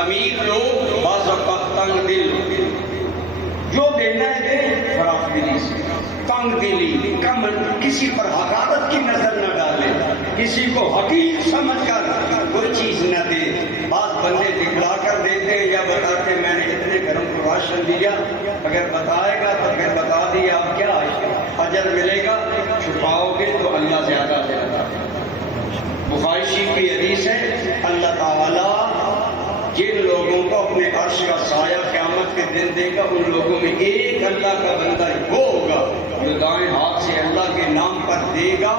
امیر لوگ بعض اوقات تنگ دل، جو دینا ہے دے فراخ دلی سے، تنگ دلی، کمر، کسی پر حقارت کی نظر نہ ڈالے، کسی کو حقیر سمجھ کر کوئی چیز نہ دے۔ بعض بندے دکھلا کر دیتے ہیں یا بتاتے میں نے اتنے گھروں کو راشن دیا، اگر بتائے گا تو پھر بتا دیا اب کیا اجر ملے گا، چھپاؤ گے تو اللہ زیادہ زیادہ۔ بخاری شریف کی حدیث ہے اللہ تعالیٰ جن لوگوں کو اپنے عرش کا سایہ قیامت کے دن دے گا ان لوگوں میں ایک اللہ کا بندہ وہ ہوگا جو دائیں ہاتھ سے اللہ کے نام پر دے گا،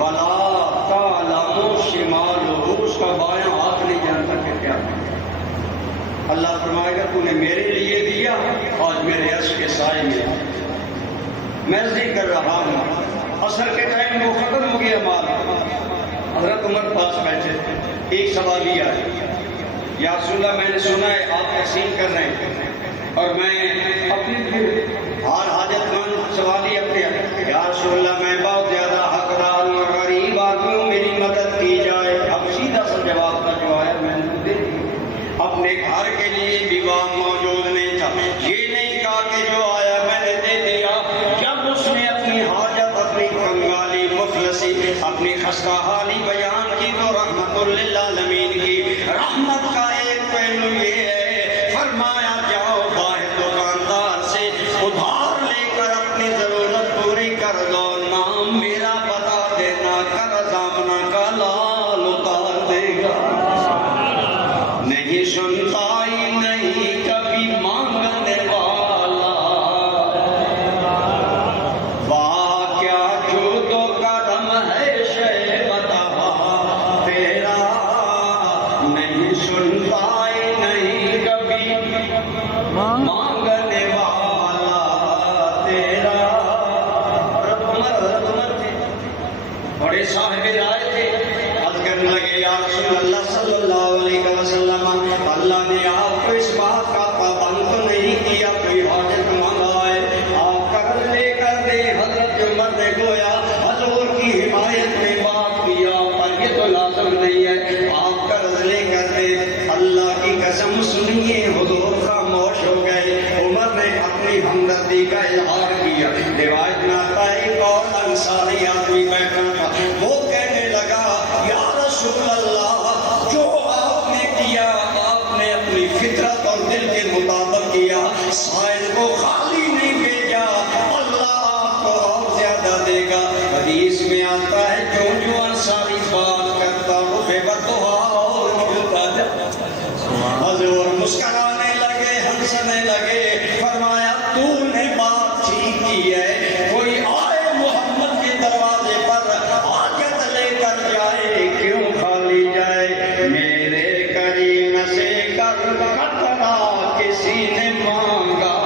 وَلَا تَعْلَمُ شِمَالُهُ، اس کا بایاں ہاتھ نہیں جانتا کہ کیا ہے۔ اللہ فرمائے گا تو نے میرے لیے دیا، آج میرے عرش کے سائے میں میں ذکر کر رہا ہوں۔ عصر کے ٹائم وہ ختم ہو گیا مال، حضرت عمر پاس بیٹھے، ایک سوال یہ آیا، یا رسول اللہ میں نے سنا ہے آپ تقسیم کر رہے ہیں اور میں اپنی ہر حاجت مند سوالی اپنے، یا رسول اللہ میں بہت زیادہ حقدار ہوں، غریب آدمی ہوں، میری مدد کی جائے۔ اب سیدھا سا جواب کا جو آیا میں نے دے دیا۔ اپنے گھر کے لیے بیوہ موجود نہیں تھا، یہ نہیں کہا کہ جو آیا میں نے دے دیا۔ جب اس نے اپنی حاجت، اپنی کنگالی، مفلسی، اپنی خستہ حالی بیان کی تو رحمت للعالمین کی رحمت کا ایک پہلو یہ ہے، فرمایا جاؤ باہر دکاندار سے ادھار لے کر اپنی ضرورت پوری کر دو، نام میرا بتا دینا، قرض آمنا کا لال اتار دے گا۔ نہیں سنتا ہی نہیں کبھی مانگنے والا، واہ کیا جود و کرم ہے شے بتا تیرا، نہیں سنتا ہی نہیں کبھی مانگنے والا تیرا۔ حضرت عمر تھے، بڑے صاحب رائے تھے، عرض کرنے لگے یا رسول اللہ صلی اللہ علیہ وسلم، اللہ نے آپ کو اس بات کا پابند تو نہیں کیا کوئی حاجت مانگائے آپ قرض لے کر دے۔ حضرت عمر نے گویا حضور کی حمایت میں بات کیا، پر یہ تو لازم نہیں ہے آپ قرض لے کر دے۔ اللہ کی قسم سنیے حضور خاموش ہو گئے۔ عمر نے اپنی ہمدردی کا اظہار کیا۔ روایت میں آتا ہے ایک اور انصاری آدمی بیٹھا تھا، وہ کہنے لگا یا رسول اللہ جو آپ نے کیا آپ نے اپنی فطرت اور دل کے مطابق کیا، سائل کو خالی نہیں بھیجا، اللہ آپ کو اور زیادہ دے گا۔ حدیث میں آتا ہے جو جو انصاری بات کرتا وہ بے بدعا اور کھلتا جاتا۔ حضور مسکرانے لگے، ہنسنے لگے، فرمایا تو نے بات ٹھیک کی ہے، کوئی آئے محمد کے دروازے پر حاجت لے کر جائے کیوں خالی جائے، میرے کریم سے کر قطرہ کسی نے مانگا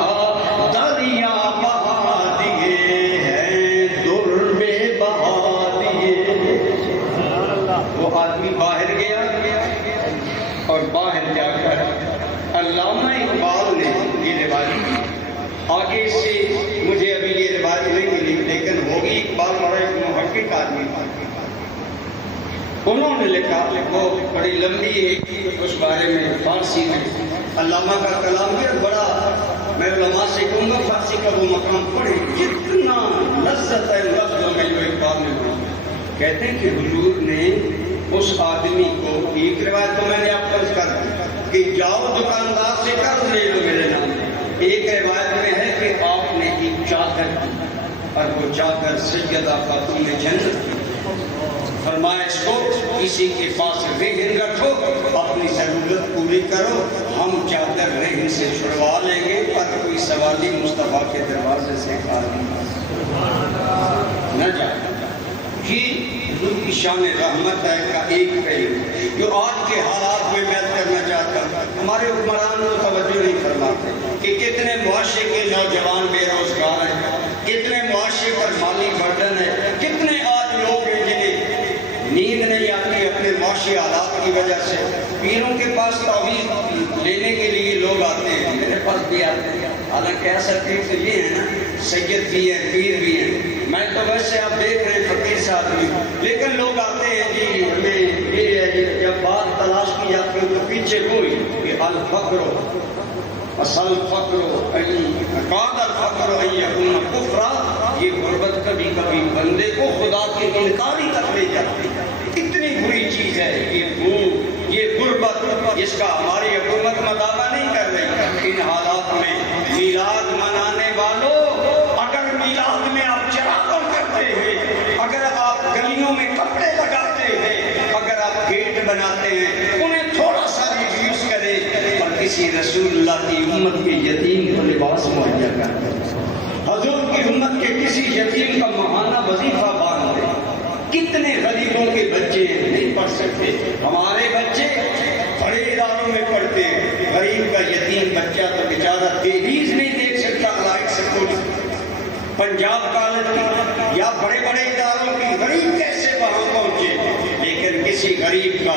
دریا بہا دیے ہیں در بے بہا دیے۔ وہ آدمی باہر گیا اور باہر جا کر علامہ اقبال نے یہ روایت کی، آگے سے مجھے ابھی یہ روایت نہیں ملی لیکن ہوگی، اقبال بڑا ایک محقق آدمی تھا، انہوں نے لکھا، وہ بڑی لمبی ایک اس بارے میں فارسی میں علامہ کا کلام ہے بڑا، میں علماء سے کہوں گا فارسی کا وہ مقام پڑھے، جتنا لذت ہے لفظوں میں جو اقبال نے بولا۔ کہتے ہیں کہ حضور نے اس آدمی کو، ایک روایت تو میں نے آپ کو کر دی کہ جاؤ دکاندار سے قرض لے لو میرے نام، ایک روایت میں ہے کہ آپ نے ایک چادر کی اور وہ چادر سیدہ خاتون جنت کی، فرمایا اس کو کسی کے پاس رہن رکھو، اپنی ضرورت پوری کرو، ہم چادر رہن سے چھڑوا لیں گے پر کوئی سوالی مصطفیٰ کے دروازے سے خالی نہ جائے۔ یہ حضور کی شان رحمت ہے کا ایک پہلو جو آج کے حالات میں کرنا چاہتا ہوں۔ ہمارے حکمران کو توجہ نہیں فرماتے کہ کتنے معاشرے کے نوجوان بے روزگار ہیں، کتنے معاشرے پر مالی برڈن ہے، کتنے آج لوگ ہیں جنہیں نیند نہیں آتی اپنے معاشی حالات کی وجہ سے۔ پیروں کے پاس تعویذ لینے کے لیے لوگ آتے ہیں، میرے پاس بھی آتے ہیں، حالانکہ ایسا تو یہ ہے نا سید بھی ہیں پیر بھی ہیں، میں تو ویسے آپ دیکھ رہے ہیں فقیر صاحب بھی، لیکن لوگ آتے ہیں جی ہمیں یہ ہے جب بات تلاش کی یا تو پیچھے کوئی کہ الفقر اصل فقر قاد الفقر ان یکون کفرا، یہ غربت کبھی کبھی بندے کو خدا کے انکاری تک لے جاتی ہے. اتنی بری چیز ہے یہ بھوک، یہ غربت، جس کا ہماری حکومت مداوا نہیں کر رہی. ان حالات میں میلاد منانے والوں، اگر میلاد میں آپ چراغاں کرتے ہیں، اگر آپ گلیوں میں کپڑے لگاتے ہیں، اگر آپ گیٹ بناتے ہیں، انہیں تھوڑا سا ریڈیوس کریں اور کسی رسول اللہ کی امت کے یتیم کو لباس مہیا کر دیں. حضور کی امت کے کسی یتیم کا ماہانہ وظیفہ باندھ دیں. کتنے غریبوں کے بچے نہیں پڑھ سکتے، ہمارے بچے بڑے اداروں میں پڑھتے ہیں. غریب کا یتیم بچہ تو بیچارہ دہلیز نہیں دیکھ سکتا لائٹ سے کچھ. پنجاب کالج کی یا بڑے بڑے اداروں کی غریب کیسے وہاں پہنچے؟ لیکن کسی غریب کا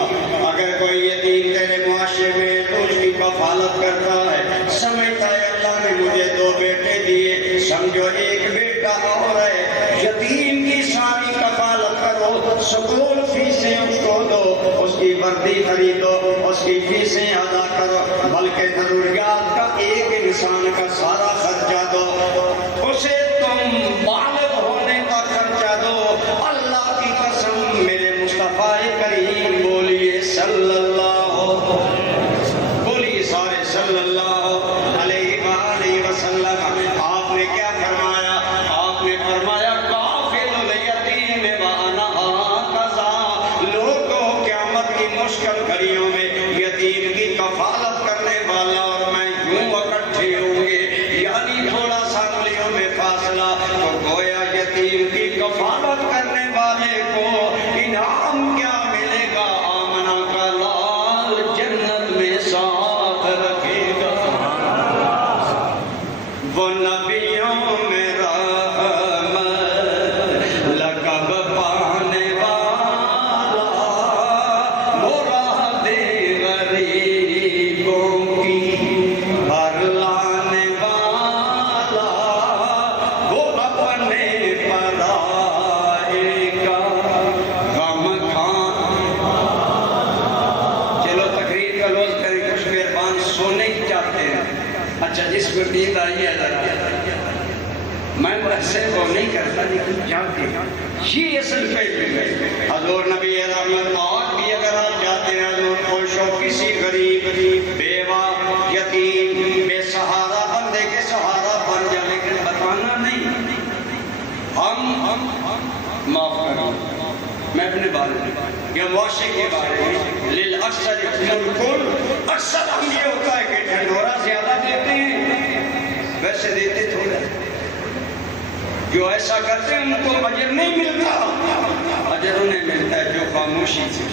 اگر کوئی یتیم تیرے معاشرے میں تو اس کی کفالت کرتا ہے، سمجھتا ہے اللہ نے مجھے 2 بیٹے دیے، سمجھو ایک بیٹا اور ہے، یتیم کی ساری کفالت کرو، سکول فیسیں اس کو دو، اس کی وردی خریدو، اس کی فیسیں ادا کرو، بلکہ ضروریات کا ایک انسان کا سارا خرچہ دو، اسے تم بالغ ہونے کا خرچہ دو. اللہ کی قسم میرے مصطفیٰ کریم بولیے صلی اللہ، بولیے سارے صلی اللہ علیہ وآلہ وسلم. آپ نے کیا فرمایا؟ آپ نے فرمایا کافل الیتیم وانا ہاکذا. لوگوں قیامت کی مشکل گھڑیوں میں یتیم کی کفالت کرنے والا اور میں یوں اکٹھے ہوں گے، یعنی تھوڑا سا انگلیوں میں فاصلہ. تو گویا یتیم کی کفالت کرنے والے کو انعام کیا ملے گا؟ آمنہ کا لال جنت میں ساتھ رکھے گا، وہ نبیوں میں رحمت لقب پانے والا، وہ راہ دے غریبوں کی بھر لانے والا، وہ اپنے پرائے کا غم کھان. چلو تقریر کا روز کریں، کچھ مہربان سونے کی چاہتے ہیں. اچھا جس کو نیند آئی ہے ذرا، میں ایسے وہ نہیں کرتا لیکن جاتے ہیں. یہ اصل پہلو ہے. حضور نبی رحمت آج بھی اگر آپ جاتے ہیں حضور خوش ہو کسی غریب، بیوہ، یتیم، بے سہارا بندے کے سہارا بن جائے، لیکن بتانا نہیں. ہم معاف کرو، میں اپنے بارے میں یا معاشرے کے بارے میں للأکثر بالکل اکثر ہم یہ ہوتا ہے کہ ڈھنڈورا زیادہ دیتے ہیں، ویسے دیتے تھوڑا. جو ایسا کرتے ہیں ان کو اجر نہیں ملتا، اجر انہیں ملتا ہے جو خاموشی سے.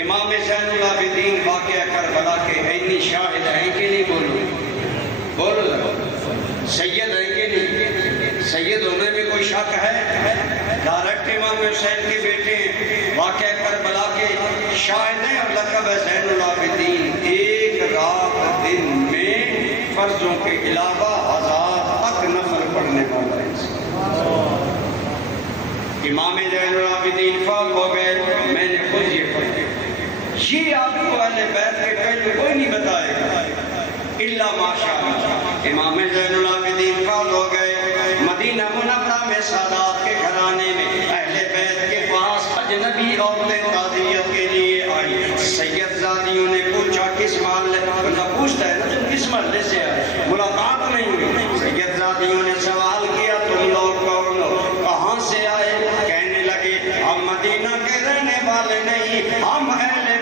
امام زین العابدین واقعہ کربلا کے عینی شاہد ہیں کہ نہیں؟ بولو سید ہیں کہ نہیں؟ سید ہونے میں کوئی شک ہے؟ ڈائریکٹ امام حسین کے بیٹے ہیں، واقعہ کربلا کے شاہد ہیں اور لقب ہے زین العابدین. ایک رات دن میں فرضوں کے علاوہ 1000 تک نفل پڑھنے والا انسان. امام زین العابدین فوت ہو گئے، میں نے خود یہ پڑھا. یہ آپ کو اہل بیت کے پہلو کوئی نہیں بتائے گا الا ماشاءاللہ. امام زین العابدین فوت ہو گئے، مدینہ منورہ میں سادات کے گھرانے میں اہل بیت کے پاس اجنبی عورتیں تعزیت کے لیے آئی. سید زادیوں نے پوچھا کس محلے، بندہ پوچھتا ہے نا تم کس محلے سے آئے، ملاقات نہیں ہوئی. سید زادیوں نے سوال کیا تم لوگ کون ہو، کہاں سے آئے؟ کہنے لگے ہم مدینہ کے رہنے والے نہیں، ہم اہل